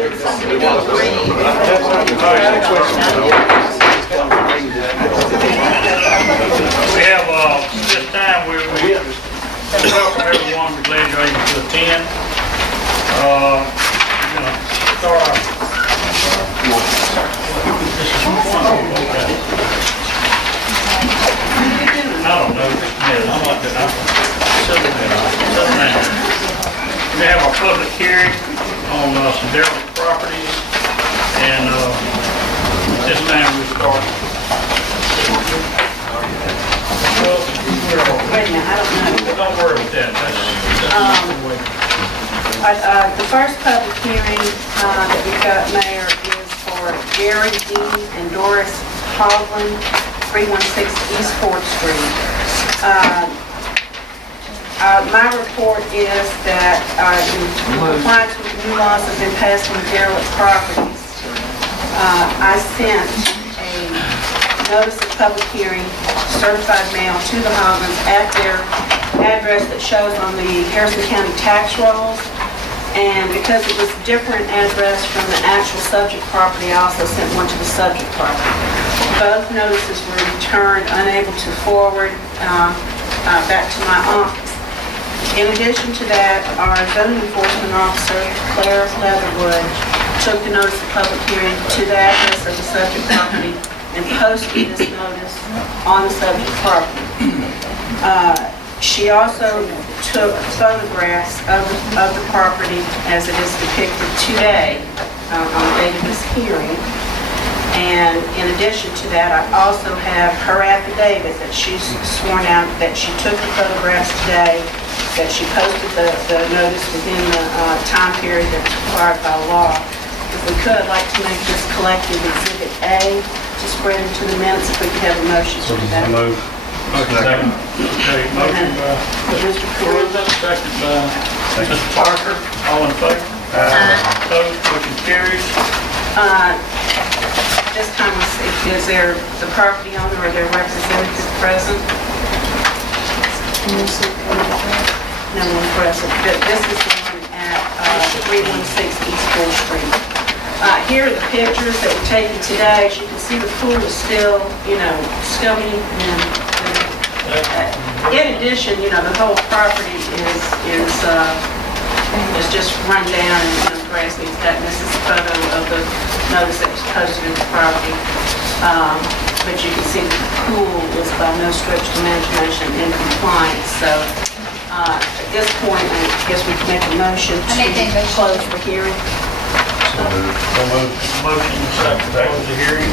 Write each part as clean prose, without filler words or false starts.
We have, this time, we welcome everyone, we're glad you're able to attend. We're gonna start our... I don't know, yeah, I'm like that. We have our public hearing on some derelict properties, and this time we start. Well, Wait a minute, I don't know. don't worry about that. That's the way. The first public hearing that we've got, Mayor, is for Gary Dean and Doris Hovland, 316 East 4th Street. My report is that in compliance with the new laws that have been passed on derelict properties, I sent a notice of public hearing, certified mail to the Hovlands at their address that shows on the Harrison County tax rolls. And because it was a different address from the actual subject property, I also sent one to the subject property. Both notices were returned, unable to forward back to my office. In addition to that, our zoning enforcement officer, Claire Leatherwood, took the notice of public hearing to the address of the subject property and posted this notice on the subject property. She also took photographs of the property as it is depicted today on the date of this hearing. And in addition to that, I also have her affidavit that she's sworn out that she took the photographs today, that she posted the notice within the time period that's required by law. If we could, I'd like to make this collective exhibit A to spread into the minutes if we could have a motion to that. Okay, motion by Mr. Caruso. second by Mr. Parker. All in favor? Opposed, motion carries. This time, is there the property owner or their representative present? No one present. This is the one at 316 East 4th Street. Here are the pictures that were taken today. As you can see, the pool is still, scummy and in addition, the whole property is just run down and grass needs cut. And this is a photo of the notice that was posted in the property. But you can see the pool is by no stretch of imagination in compliance. So at this point, I guess we can make a motion to close the hearing. Motion second to close the hearing.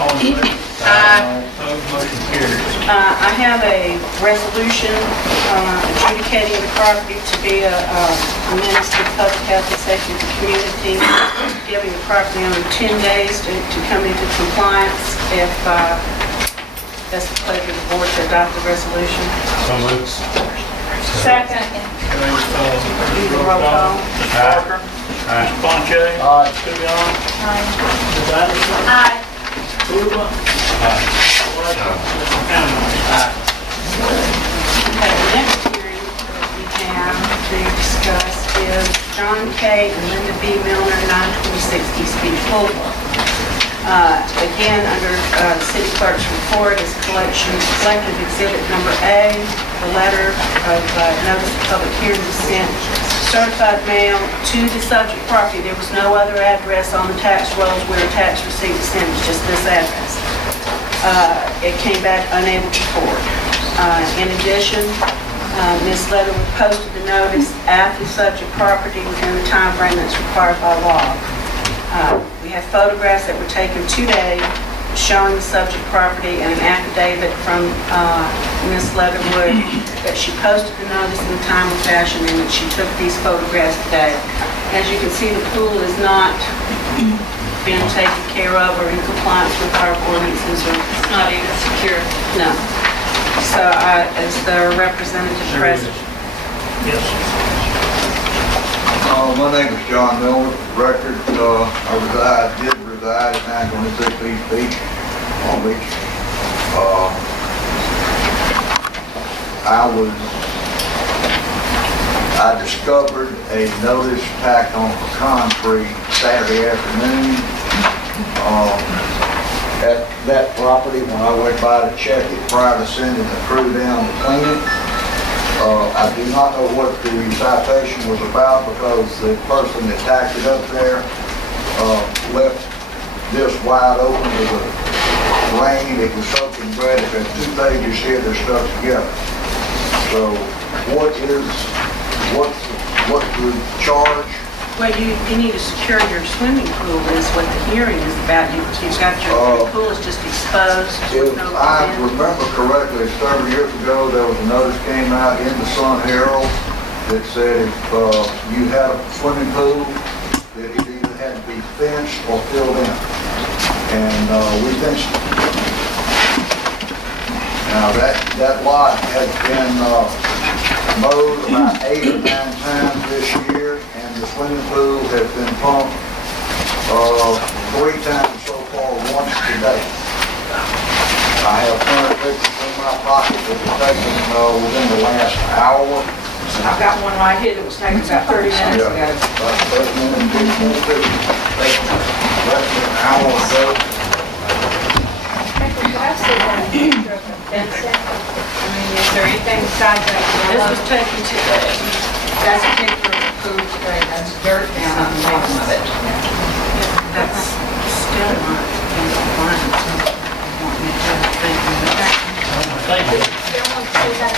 All in favor? Opposed, motion carries. I have a resolution adjudicating the property to be a menace to public health and safety of the community, giving the property owner 10 days to come into compliance if that's the pleasure of the board to adopt the resolution. So moved. Second. Roll call. Mr. Parker. Mr. Bonche. Mr. Bouillon. Ms. Anderson. Aye. Uva. Mr. Hamlin. Okay, the next hearing that we have to discuss is John K. and Linda B. Milner, 926 East Beach Boulevard. Again, under the city clerk's report is collective exhibit number A, the letter of notice of public hearing was sent certified mail to the subject property. There was no other address on the tax rolls where a tax receipt was sent, it's just this address. It came back unable to forward. In addition, Ms. Leatherwood posted the notice at the subject property within the time frame that's required by law. We have photographs that were taken today showing the subject property and an affidavit from Ms. Leatherwood that she posted the notice in a timely fashion and that she took these photographs today. As you can see, the pool is not being taken care of or in compliance with our ordinances or... It's not even secure. No. So as the representative present... Yes. My name is John Miller, record. I did reside at 926 East Beach, Long Beach. I discovered a notice tacked on for concrete Saturday afternoon. At that property, when I went by to check it prior to sending the crew down to clean it, I do not know what the citation was about because the person that tacked it up there left this wide open with the rain. It was soaking wet. It had 2 pages here that stuck together. So what's the charge? Well, you need to secure your swimming pool is what the hearing is about. You've got your pool is just exposed. If I remember correctly, several years ago, there was a notice came out in the Sun Herald that said if you had a swimming pool, that it either had to be fenced or filled in. And we fenced it. Now that lot has been mowed about 8 or 9 times this year, and the swimming pool has been pumped 3 times so far, once today. I have current pictures in my pocket that were taken within the last hour. I've got one right here that was taken about 30 minutes ago. About 30 minutes, less than an hour ago. Is there anything besides that? This was taken today. That's a picture of the pool today, that's dirt down on the bottom of it. That's still not in compliance. I want me to think of that. Thank you.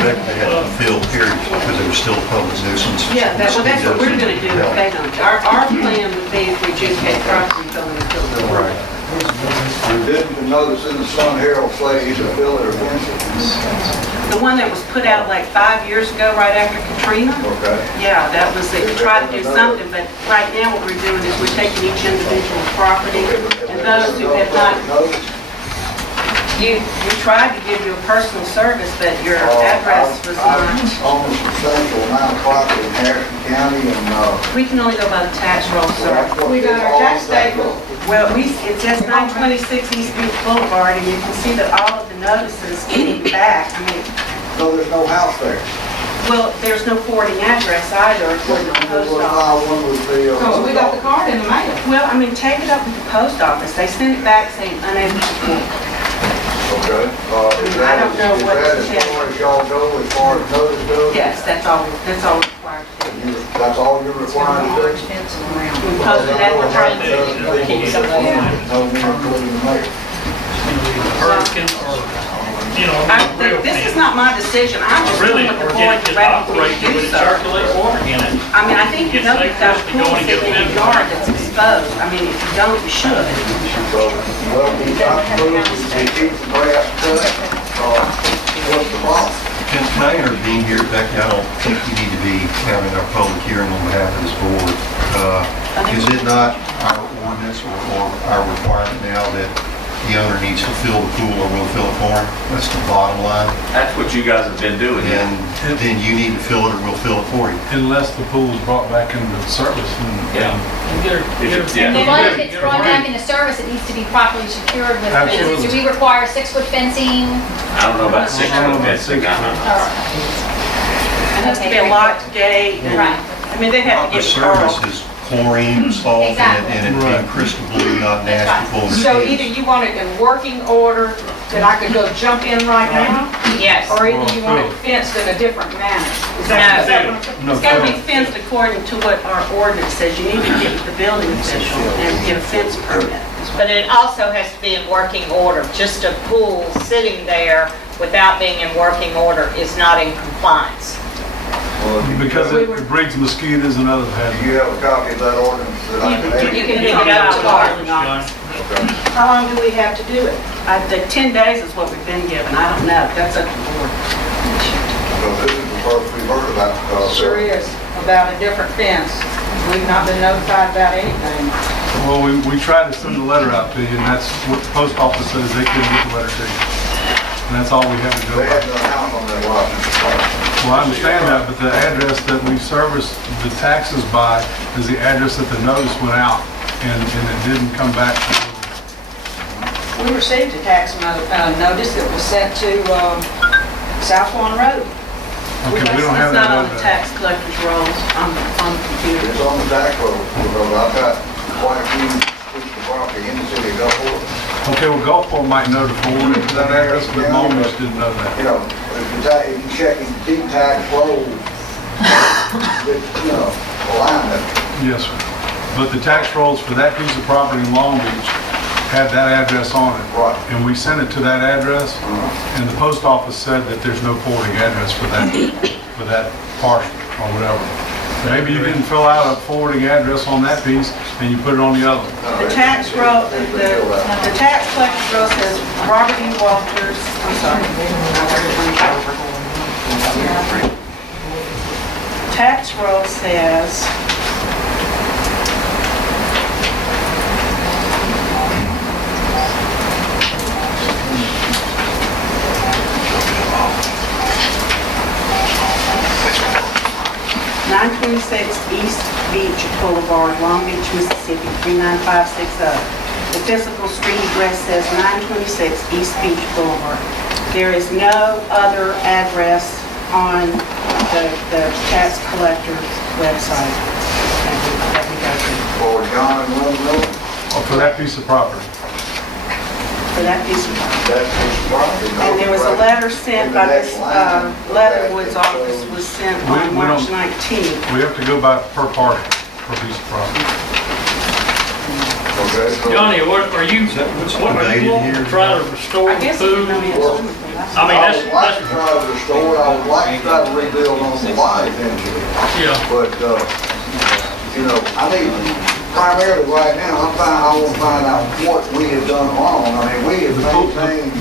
They had to fill periods because it was still a public nuisance. Yeah, that's what we're gonna do if they don't. Our plan would be if we adjudicate property, go and fill the pool. Right. Didn't the notice in the Sun Herald say either fill it or fence it? The one that was put out like 5 years ago, right after Katrina? Okay. Yeah, that was it. We tried to do something, but right now what we're doing is we're taking each individual property and those who have not, you tried to give you a personal service, but your address was not. Almost a substantial amount of property in Harrison County and, We can only go by the tax roll, sir. We got our tax statement. Well, it says 926 East Beach Boulevard, and you can see that all of the notices came back. I mean, so there's no house there. well, there's no forwarding address either according to the post office. One was the, Oh, we got the card in the mail. Well, I mean, take it up with the post office. They send it back saying unable to forward. okay. I don't know what Is to that as far as y'all go, as far as notice goes? Yes, that's all required to do. That's all you're required to do? We posted that in the front. No, me including the mayor. Hurricane or, you know, real This is thing. not my decision. I'm just Really, doing what the or board get it directed me operated to do, with it sir. circulates water in it. I mean, I think you know you've got a pool sitting in your yard that's exposed. I mean, if you don't, you should. So, well, we got approved, we keep the grass cut, what's the problem? Can I intervene here, Becky? I don't think we need to be having a public hearing on behalf of this board. Is it not our ordinance or our requirement now that the owner needs to fill the pool or we'll fill it for him? That's the bottom line. That's what you guys have been doing. And then you need to fill it or we'll fill it for you. Unless the pool is brought back into service. Yeah. And then Yeah. if it's brought back into service, it needs to be properly secured with fences. Absolutely. Do we require 6-foot fencing? I don't know about 6 I don't know foot about fencing. 6 foot. It has to be a locked gate. and- Right. I mean, they have to Proper get service Carl. is chlorine salt and it being crystal blue, not nasty full of So mosquitoes. either you want it in working order that I could go jump in right now, Yes. or either you want it fenced in a different manner. Is No. that what I'm- It's gotta be fenced according to what our ordinance says. You need to get with the building official and get a fence permit. But it also has to be in working order. Just a pool sitting there without being in working order is not in compliance. Well, Because it breeds mosquitoes and other do hazards. you have a copy of that ordinance that I can You add? can pick pick it it up up tomorrow. tomorrow. Okay. How long do we have to do it? The 10 days is what we've been given. I don't know. That's up to the board. So this is the first we've heard about, Sure is, about a different fence. We've not been notified about anything. Well, we tried to send a letter out to you, and that's what the post office says, they couldn't get the letter to you. And that's all we had to go They had by. no house on that lot. Well, I understand that, but the address that we service the taxes by is the address that the notice went out, and it didn't come back. We received a tax notice that was sent to South Lawn Road. Okay, we don't have It's that not on over the there. tax collector's rolls on the computer. It's on the tax roll, because I've got quite a few pieces of property in the city of Gulfport. Okay, well, Gulfport might know to forward it to that address, but Long Beach didn't know that. You know, if you check in deep tax roll, you know, line it. Yes, sir. But the tax rolls for that piece of property in Long Beach had that address on it. Right. And we sent it to that address, and the post office said that there's no forwarding address for that parcel or whatever. Maybe you didn't fill out a forwarding address on that piece, and you put it on the other. The tax roll, the tax collector's roll says Robert E. Walters, I'm sorry. Tax roll says, "926 East Beach Boulevard, Long Beach, Mississippi, 39560. The physical street address says 926 East Beach Boulevard. There is no other address on the tax collector's website that we go to For John and Lynn Miller, Or for that piece of property. for that piece of property. that's his property. And there was a letter sent by this, Leatherwood's office was sent We on March don't- 19th. We have to go by per parcel, per piece of property. Okay, so- Johnny, what are you, what are you wanting to try to restore I the guess food? it's no answer. I mean, I would like to try to restore, I would like to try to rebuild on the Y eventually. Yeah, But, you know, I need, primarily right now, I want to find out what we have done wrong. I mean, we have maintained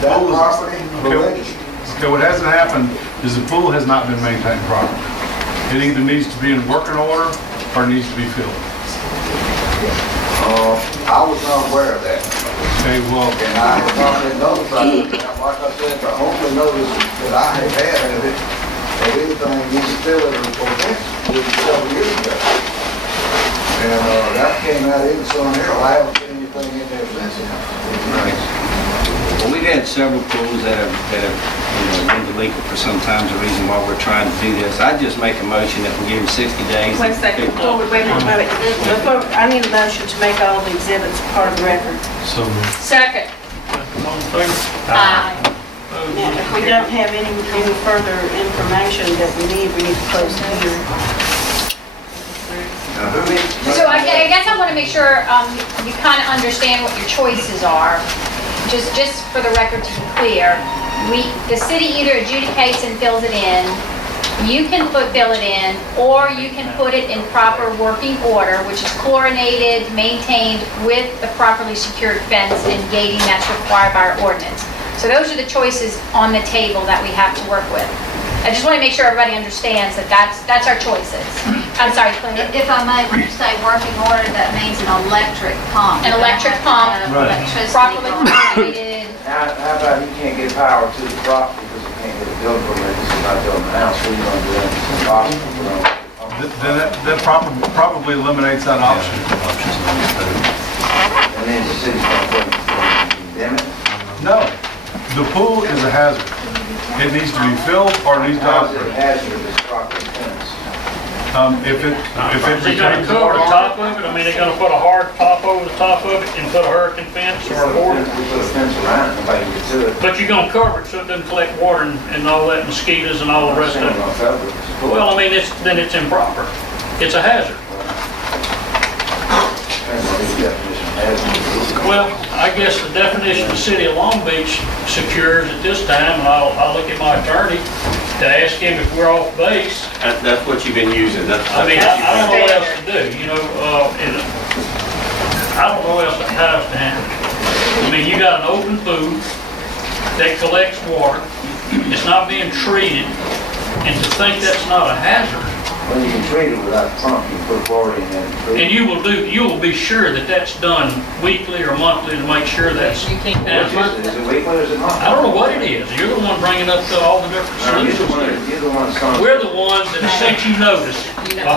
that pool is- property Okay. religiously. Okay, what hasn't happened is the pool has not been maintained properly. It either needs to be in working order or it needs to be filled. I was not aware of that. Okay, well, And I had probably notified them, like I said, the only notice that I had had of it, of anything, you could fill it for this, was several years ago. And, that came out in Sun Herald, I haven't seen anything in there since then. Well, we've had several pools that have, been delinquent for some time, the reason why we're trying to do this. I'd just make a motion that we give them 60 days. Wait a second, wait a minute. Before, I need a motion to make all the exhibits part of the record. so Second. all in favor? Aye. Now, if we don't have any further information that we need to close the hearing. Now, who is- So I guess I want to make sure you kind of understand what your choices are. Just for the record to be clear, the city either adjudicates and fills it in, you can fill it in, or you can put it in proper working order, which is chlorinated, maintained with the properly secured fence and gating that's required by our ordinance. So those are the choices on the table that we have to work with. I just want to make sure everybody understands that that's our choices. I'm sorry, Clint. If I may, when you say working order, that means an electric pump. An electric pump. Right. Electricity. Properly chlorinated. How about you can't get power to the property because you can't get a building permit, because you're not building a house, what are you gonna do? It's impossible, you know. then that probably eliminates that option. And then the city's gonna condemn it. No, the pool is a hazard. It needs to be filled or it needs to How's it operate. hazardous if it's properly fenced? If it Is it gonna retains cover the water, top of it? I mean, they're gonna put a hard top over the top of it and put a hurricane fence or a board? We put a fence around it, nobody can get to it. But you're gonna cover it so it doesn't collect water and all that, mosquitoes and all the rest of We're it. gonna cover it. It's full. Well, I mean, then it's improper. It's a hazard. Depends on the definition of hazardous. Well, I guess the definition the city of Long Beach secures at this time, and I'll look at my attorney to ask him if we're off base. That's what you've been using, that's. I mean, I don't know what else to do, you know, I don't know what else how else to handle it. I mean, you got an open pool that collects water, it's not being treated, and to think that's not a hazard, Well, you can treat it without the pump, you can put chlorine in and treat it. and you will be sure that that's done weekly or monthly to make sure that's. You can't- Is it weekly or is it monthly? I don't know what it is, you're the one bringing up all the different No, solutions. you're the one that's gonna. We're the ones that sent you notice You know.